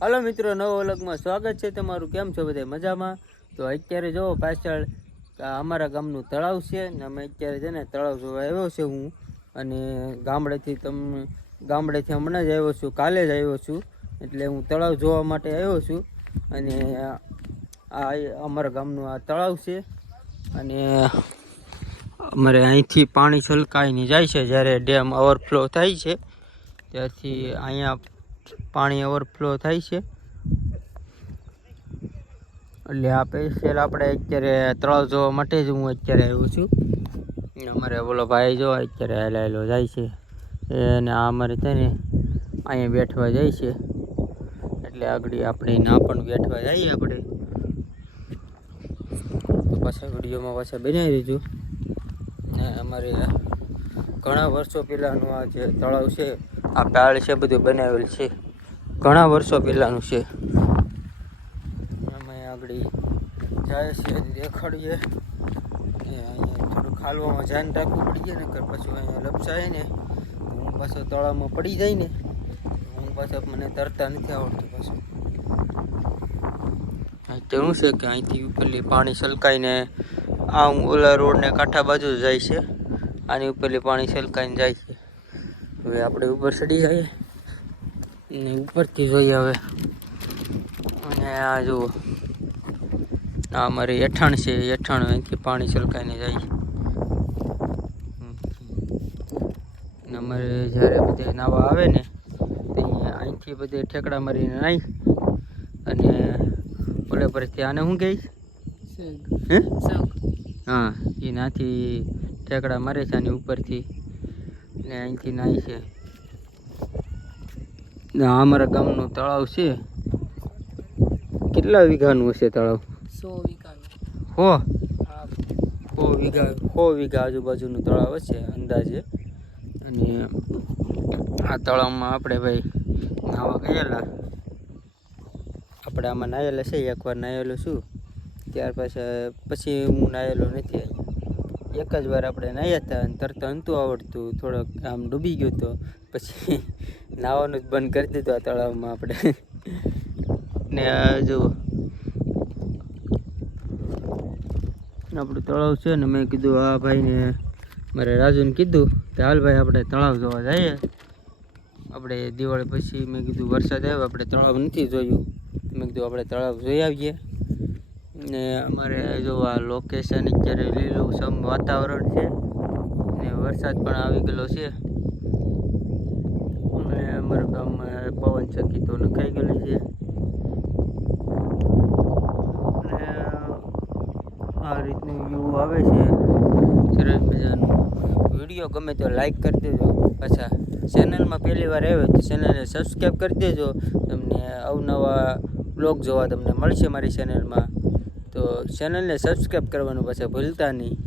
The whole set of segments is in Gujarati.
હાલો મિત્રો, નવો અલગમાં સ્વાગત છે તમારું. કેમ છો બધા? મજામાં? તો અત્યારે જો પાછળ અમારા ગામનું તળાવ છે ને અમે અત્યારે છે ને તળાવ જોવા આવ્યો છે હું. અને ગામડેથી તમને ગામડેથી હમણાં જ આવ્યો છું, કાલે જ આવ્યો છું. એટલે હું તળાવ જોવા માટે આવ્યો છું. અને આ અમારા ગામનું આ તળાવ છે. અને અમારે અહીંથી પાણી છલકાઈને જાય છે, જ્યારે ડેમ ઓવરફ્લો થાય છે. ત્યારથી અહીંયા પાણી ઓવરફ્લો થાય છે. એટલે આ સ્પેશિયલ આપણે અત્યારે તળાવ જોવા માટે જ હું અત્યારે આવ્યો છું. અમારે બોલો ભાઈ જો અત્યારે હેલાયેલો હેલો જાય છે. અને આ અમારે છે અહીંયા બેઠવા જાય છે. એટલે આગળ આપણે ના પણ બેઠવા જઈએ આપણે. તો પાછા વિડીયોમાં પાછા બનાવી દીધું. ને અમારે ઘણા વર્ષો પહેલાંનું આ જે તળાવ છે, આ પાળ છે, બધું બનાવેલ છે. ઘણા વર્ષો પહેલાંનું છે. અમે આગળ જાય છે દેખાડીએ. કે અહીંયા થોડું ખાલવામાં ધ્યાન રાખવું પડીએ ને કે પછી અહીંયા લપસાય ને હું પાછો તળાવમાં પડી જાય ને હું પાછો મને તરતા નથી આવડતું પાછું. તેવું છે કે અહીંથી ઉપરલી પાણી છલકાઈને આમ ઓલા રોડને કાંઠા બાજુ જાય છે. આની ઉપરલી પાણી છલકાઈને જાય છે. હવે આપણે ઉપર ચડી જઈએ ને ઉપરથી જોઈએ હવે. અને આ જુઓ. આ અમારી એઠાણ છે એઠાણ અહીંથી પાણી છલકાઈને જાય. ને અમારે જ્યારે બધે નાવા આવે ને તો અહીંથી બધે ઠેકડા મારીને નાહી અને ઓલે પરથી આને શું કહીશ? હે? હા એ નાથી ઠેકડા મારે છે આની ઉપરથી. ને અહીંથી નાહી છે. અમારા ગામનું તળાવ છે. કેટલા વીઘાનું હશે તળાવ? સો વીઘાનું. હો. સો વીઘા સો વીઘા આજુબાજુનું તળાવ હશે અંદાજે. અને આ તળાવમાં આપણે ભાઈ નાવા ગયેલા. આપણે આમાં નાયેલા છે એકવાર નાયેલો છું. ત્યાર પછી પછી હું નાયેલો નથી. એક જ વાર આપણે નાહ્યા હતા અને તરત અંતું આવડતું, થોડોક આમ ડૂબી ગયો તો. પછી નાહવાનું જ બંધ કરી દીધું આ તળાવમાં આપણે. ને જુઓ. આપણું તળાવ છે ને મેં કીધું આ ભાઈને. મારે રાજુને કીધું કે, હાલ ભાઈ, આપણે તળાવ જોવા જઈએ. આપણે દિવાળી પછી મેં કીધું, વરસાદ આવ્યો, આપણે તળાવ નથી જોયું. મેં કીધું, આપણે તળાવ જોઈ આવીએ. ને અમારે જો આ લોકેશન અત્યારે લીલું સમ વાતાવરણ છે. ને વરસાદ પણ આવી ગયેલો છે. અને અમારા ગામમાં પવન ચક્કી તો નખાઈ ગયેલી છે. અને આ રીતનું વ્યૂ આવે છે. સરસ મજાનું વીડિયો ગમે તો લાઈક કરી દેજો. પાછા ચેનલમાં પહેલી વાર આવ્યો તો ચેનલને સબસ્ક્રાઈબ કરી દેજો. તમને અવનવા બ્લોગ જોવા તમને મળશે મારી ચેનલમાં તો ચેનલને સબસ્ક્રાઈબ કરવાનું પાછા ભૂલતા નહીં.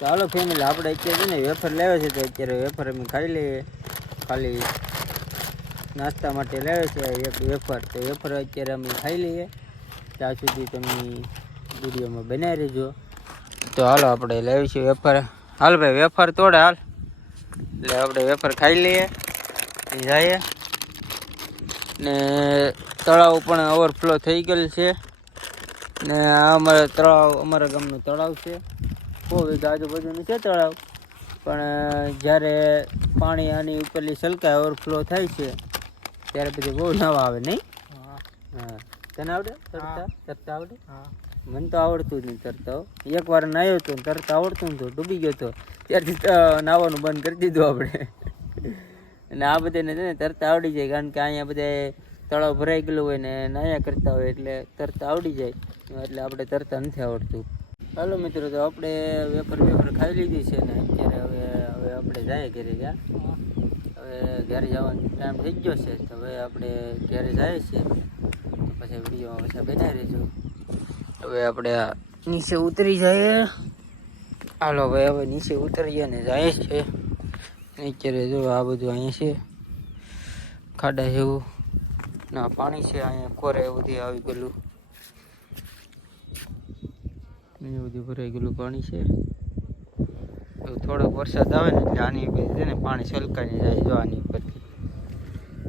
ચાલો ફેમિલી આપણે અત્યારે ને વેફર લાવ્યા છે તો અત્યારે વેફર અમે ખાઈ લઈએ. ખાલી નાસ્તા માટે લાવ્યા છે એક વેફર. તો વેફર અત્યારે અમે ખાઈ લઈએ. ત્યાં સુધી તમે વિડીયોમાં બનાવી રહેજો. તો હાલો આપણે લાવી છીએ વેફર. હાલ ભાઈ, વેફર તોડે હાલ. એટલે આપણે વેફર ખાઈ લઈએ. જઈએ ને તળાવ પણ ઓવરફ્લો થઈ ગયેલ છે. ને આ અમારા તળાવ, અમારા ગામનું તળાવ છે. વીઘા આજુબાજુનું છે તળાવ. પણ જ્યારે પાણી આની ઉપરલી સલકાય ઓવરફ્લો થાય છે ત્યારે પછી બહુ નવા આવે નહીં? હા. તને આવડે તરતા? તરતા આવડે? મને તો આવડતું જ નહીં તરતા હો. એક વાર નાહ્યો હતો ને તરતા આવડતું નતું ડૂબી ગયો હતો ત્યારથી તો નાહવાનું બંધ કરી દીધું આપણે. અને આ બધાને છે ને તરતા આવડી જાય કારણ કે અહીંયા બધા તળાવ ભરાઈ ગયેલું હોય ને નાયા કરતા હોય એટલે તરતા આવડી જાય. એટલે આપણે તરતા નથી આવડતું. હાલો મિત્રો, તો આપણે વેફર વેફર ખાઈ લીધી છે ને અત્યારે હવે હવે આપણે જાય ઘરે ગયા. હવે ઘરે જવાનો ટાઈમ થઈ ગયો છે, તો હવે આપણે ઘરે જાય છે. પછી વીડિયો પછી બનાવી રહીશું હવે આપણે નીચે ઉતરી જઈએ. હાલો ભાઈ હવે નીચે ઉતરીએ ને જાય છે. અત્યારે જો આ બધું અહીંયા છે. ખાડા જેવું. ના, પાણી છે અહીંયા, કોરે બધી આવી ગયેલું. અહીંયા બધું ભરાઈ ગયેલું પાણી છે. થોડોક વરસાદ આવે ને એટલે આની ઉપર છે ને પાણી છલકાઈ જાય જો આની ઉપરથી.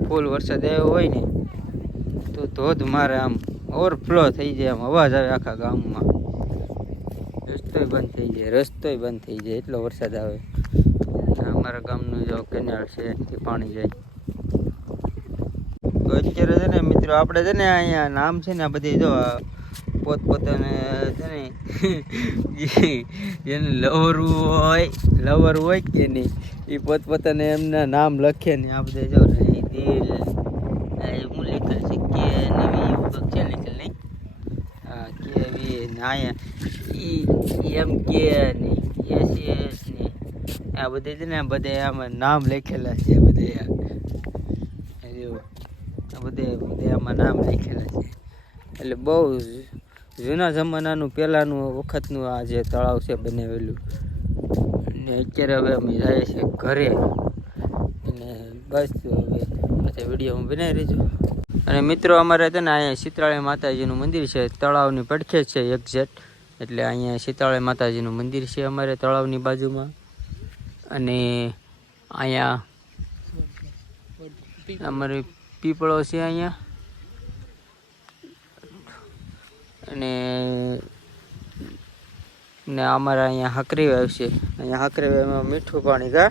ફૂલ વરસાદ આવ્યો હોય ને, તો ધોધ મારે આમ ઓવરફ્લો થઈ જાય, આમ અવાજ આવે આખા ગામમાં. રસ્તોય બંધ થઈ જાય, રસ્તોય બંધ થઈ જાય, એટલો વરસાદ આવે. અમારા ગામનું જો કેનાલ છે એથી પાણી જાય. તો અત્યારે છે ને મિત્રો, આપણે છે ને અહીંયા નામ છે ને આ બધી જો પોતપોતાને, છે ને જેને લવર હોય લવર હોય કે નહીં, એ પોતપોતાને એમના નામ લખે ને આ બધા જો ને દિલ. હું લીધેલ છે, કે નવી એવું છે લીધેલ નહીં? કે વી ને એમ કે નહીં એસ એસ ને. આ બધે છે ને બધે આમાં નામ લખેલા છે બધે. આ બધે બધે આમાં નામ લખેલા છે. એટલે બહુ જૂના જમાનાનું પહેલાંનું વખતનું આ જે તળાવ છે બનાવેલું. અને અત્યારે હવે અમે જઈએ છીએ ઘરે. અને બસ હવે પછી વીડિયો બનાવી રહીજો. અને મિત્રો, અમારે છે ને અહીંયા શીતળાળી માતાજીનું મંદિર છે. તળાવની પડખે છે એક્ઝેક્ટ એટલે અહીંયા શીતળાળી માતાજીનું મંદિર છે અમારે તળાવની બાજુમાં. અને અહીંયા અમારે પીપળો છે અહીંયા. અને ને અમારે અહીંયા હાકરી વાવ છે. અહીંયા હાકરી વાવમાં મીઠું પાણી કા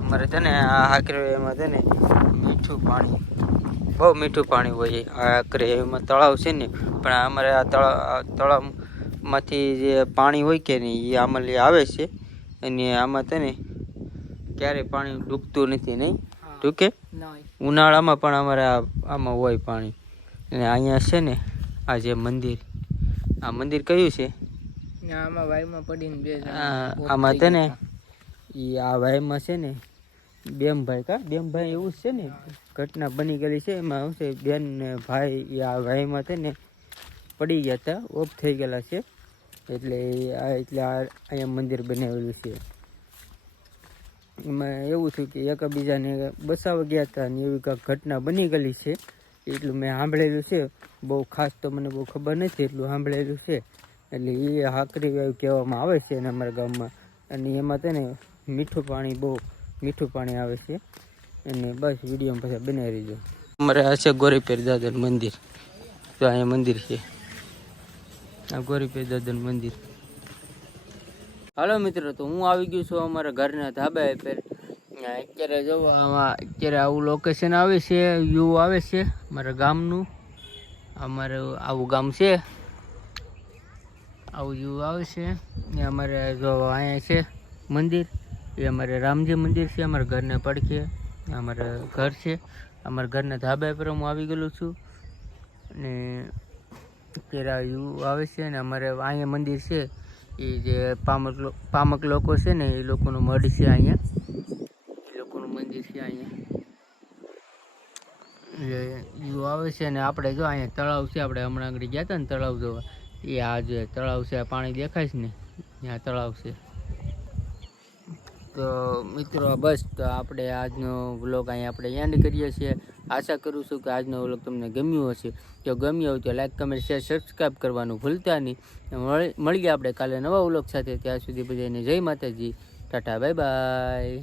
અમારે છે ને આ હાકરી વાવમાં છે ને મીઠું પાણી બહુ મીઠું પાણી હોય છે. આ હાકરી વાવમાં તળાવ છે ને પણ અમારે આ તળાવ તળાવમાંથી જે પાણી હોય કે નહીં એ આમાં આવે છે. અને આમાં છે ને ક્યારેય પાણી ડૂબતું નથી નહીં. ડૂકે ઉનાળામાં પણ અમારે આમાં હોય પાણી. અને અહીંયા છે ને આ જે મંદિર આ મંદિર કયું છે? આમાં વાયમાં પડીને બે આમાં છે ને? એ આ વાયમાં છે ને બેમભાઈ કા? બેમભાઈ એવું છે ને ઘટના બની ગયેલી છે એમાં શું છે બેન ને ભાઈ એ આ વાયમાં છે ને પડી ગયા હતા ઓફ થઈ ગયેલા છે એટલે આ એટલે આ અહીંયા મંદિર બનાવેલું છે. એમાં એવું થયું કે એકબીજાને બસાવવા ગયા હતા ને એવી કાંઈક ઘટના બની ગયેલી છે. એટલું મેં સાંભળેલું છે. બહુ ખાસ તો મને બહુ ખબર નથી એટલું સાંભળેલું છે. એટલે એ હાકરી વાયુ કહેવામાં આવે છે અને અમારા ગામમાં. અને એમાં તેને મીઠું પાણી બહુ, મીઠું પાણી આવે છે. અને બસ વીડિયો પછી બનાવી દીધો અમારે આ છે ગોરીપેર દાદાનું મંદિર. તો અહીંયા મંદિર છે. આ ગોરીપેર દાદાનું મંદિર. હાલો મિત્રો, તો હું આવી ગયો છું અમારા ઘરના ધાબા પર અત્યારે જો આમાં અત્યારે આવું લોકેશન આવે છે વ્યૂ આવે છે મારા ગામનું. અમારું આવું ગામ છે. આવું વ્યૂ આવે છે. ને અમારે જો અહીંયા છે મંદિર. એ અમારે રામજી મંદિર છે, અમારા ઘરને પડખે. અમારે ઘર છે. અમારા ઘરના ધાબા પર હું આવી ગયેલો છું. અને અત્યારે આ વ્યૂ આવે છે ને અમારે અહીંયા મંદિર છે. એ જે પામક પામક લોકો છે ને એ લોકોનું મઢ છે અહીંયા એ લોકોનું મંદિર છે અહીંયા એવું આવે છે ને આપણે જો અહીંયા તળાવ છે, આપણે હમણાં આગળ ગયા હતા ને તળાવ જોવા, એ આ જો તળાવ છે પાણી દેખાય છે ને, ત્યાં તળાવ છે. તો મિત્રો બસ, તો આપણે આજનો વ્લોગ અહીંયા આપણે એન્ડ કરીએ છીએ. આશા કરું છું કે આજનો વ્લોગ તમને ગમ્યો હશે. જો ગમ્યો હોય તો લાઈક કમેન્ટ શેર સબસ્ક્રાઈબ કરવાનું ભૂલતા નહીં. મળી, મળીએ આપણે કાલે નવા વ્લોગ સાથે. ત્યાં સુધી બધાને જય માતાજી. Tata bye bye